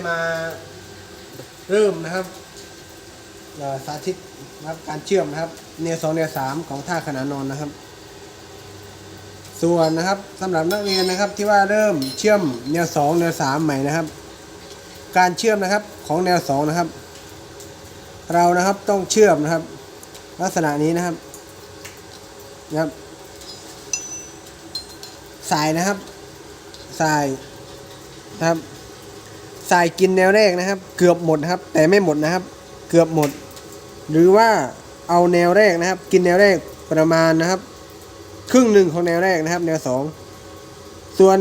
จะมาเริ่มนะครับสาธิตนะครับการเชื่อมนะครับแนวสองแนวสามของท่าขนานนอนนะครับ ส่วนนะครับสำหรับนักเรียนนะครับที่ว่าเริ่มเชื่อมแนวสองแนวสามใหม่นะครับ การเชื่อมนะครับของแนวสองนะครับ เรานะครับต้องเชื่อมนะครับ ลักษณะนี้นะครับนะครับ สายนะครับ สายนะครับ สายกินแนวแรกนะครับ เกือบหมดนะครับ แต่ไม่หมดนะครับ เกือบหมด หรือว่าเอาแนวแรกนะครับ กินแนวแรกประมาณนะครับ ครึ่งหนึ่งของแนวแรกนะครับ แนวสองส่วน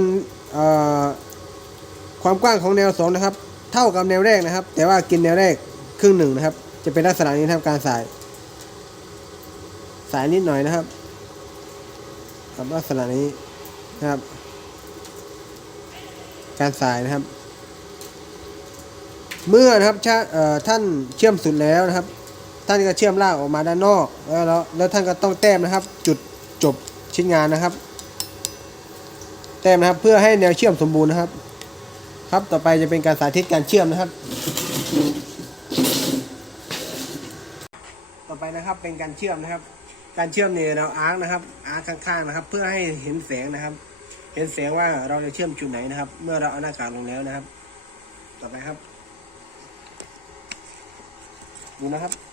ความกว้างของแนวสองนะครับ เท่ากับแนวแรกนะครับ แต่ว่ากินแนวแรกครึ่งหนึ่งนะครับ จะเป็นลักษณะนี้นะครับการสาย สายนิดหน่อยนะครับกับลักษณะนี้นะครับ การสายนะครับ เมื่อนะครับท่านเชื่อมสุดแล้วนะครับ ท่านก็เชื่อมลากออกมาด้านนอกแล้วแล้วแล้วท่านก็ต้องแต้มนะครับ จุดจบชิ้นงานนะครับ แต้มนะครับเพื่อให้แนวเชื่อมสมบูรณ์นะครับ ครับต่อไปจะเป็นการสาธิตการเชื่อมนะครับ ต่อไปนะครับเป็นการเชื่อมนะครับ การเชื่อมเนี่ยเราอาร์คนะครับอาร์คข้างๆนะครับ เพื่อให้เห็นแสงนะครับ เห็นแสงว่าเราจะเชื่อมจุดไหนนะครับ เมื่อเราเอาหน้ากากลงแล้วนะครับ ต่อไปครับ ดูนะครับ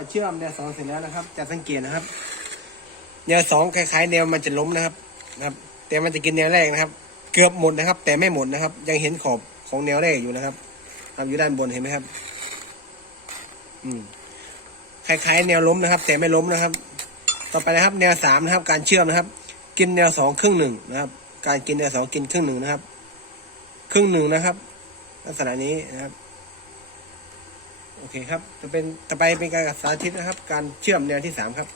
เมื่อเชื่อมแนวสองเสร็จแล้วนะครับ จะสังเกตนะครับ แนวสองคล้ายๆ แนวมันจะล้มนะครับนะครับ แต่มันจะกินแนวแรกนะครับ เกือบหมดนะครับ แต่ไม่หมดนะครับ ยังเห็นขอบของแนวแรกอยู่นะครับครับอยู่ด้านบนเห็นไหมครับ อืมคล้ายๆ แนวล้มนะครับ แต่ไม่ล้มนะครับ ต่อไปนะครับ แนวสามนะครับ การเชื่อมนะครับ กินแนวสองครึ่งหนึ่งนะครับ การกินแนวสองกินครึ่งหนึ่งนะครับ ครึ่งหนึ่งนะครับ ลักษณะนี้นะครับ โอเคครับ จะเป็นต่อไปเป็นการสาธิตนะครับ การเชื่อมแนวที่สามครับ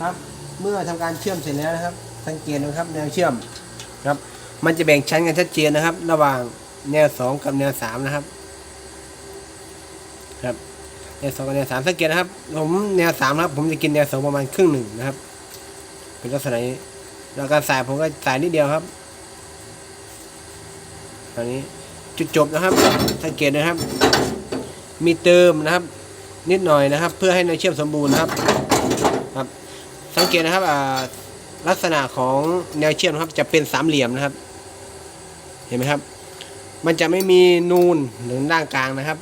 ครับ เมื่อทำการเชื่อมเสร็จแล้วนะครับ สังเกตนะครับแนวเชื่อมครับ มันจะแบ่งชั้นกันชัดเจนนะครับ ระหว่างแนวสองกับแนวสามนะครับ ครับแนวสองกับแนวสามสังเกตนะครับ ผมแนวสามครับ ผมจะกินแนวสองประมาณครึ่งหนึ่งนะครับ เป็นลักษณะนี้แล้วการสายผมก็สายนิดเดียวครับตอนนี้จุดจบนะครับ สังเกตนะครับ มีเติมนะครับ นิดหน่อยนะครับ เพื่อให้แนวเชื่อมสมบูรณ์นะครับ ครับ สังเกตนะครับลักษณะของแนวเชื่อมนะครับจะเป็นสามเหลี่ยมนะครับ เห็นไหมครับ มันจะไม่มีนูนหรือด้านกลางนะครับ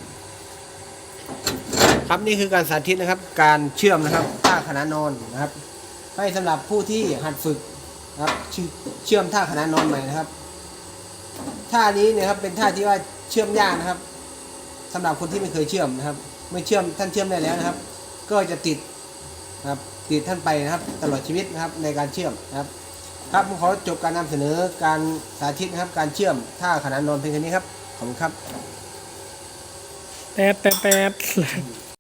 ครับนี่คือการสาธิตนะครับ การเชื่อมนะครับท่าขนานนอนนะครับ ให้สำหรับผู้ที่หัดฝึกนะครับเชื่อมท่าขนานนอนใหม่นะครับท่านี้เนะครับเป็นท่าที่ว่าเชื่อมยากนะครับสำหรับคนที่ไม่เคยเชื่อมนะครับ เมื่อเชื่อมท่านเชื่อมได้แล้วนะครับ ก็จะติด นะครับติดท่านไปนะครับตลอดชีวิตนะครับในการเชื่อมนะครับครับผมขอจบการนำเสนอการสาธิตนะครับการเชื่อมท่าขนานนอนเพียงแค่นี้ครับขอบคุณครับแปดแปดแปด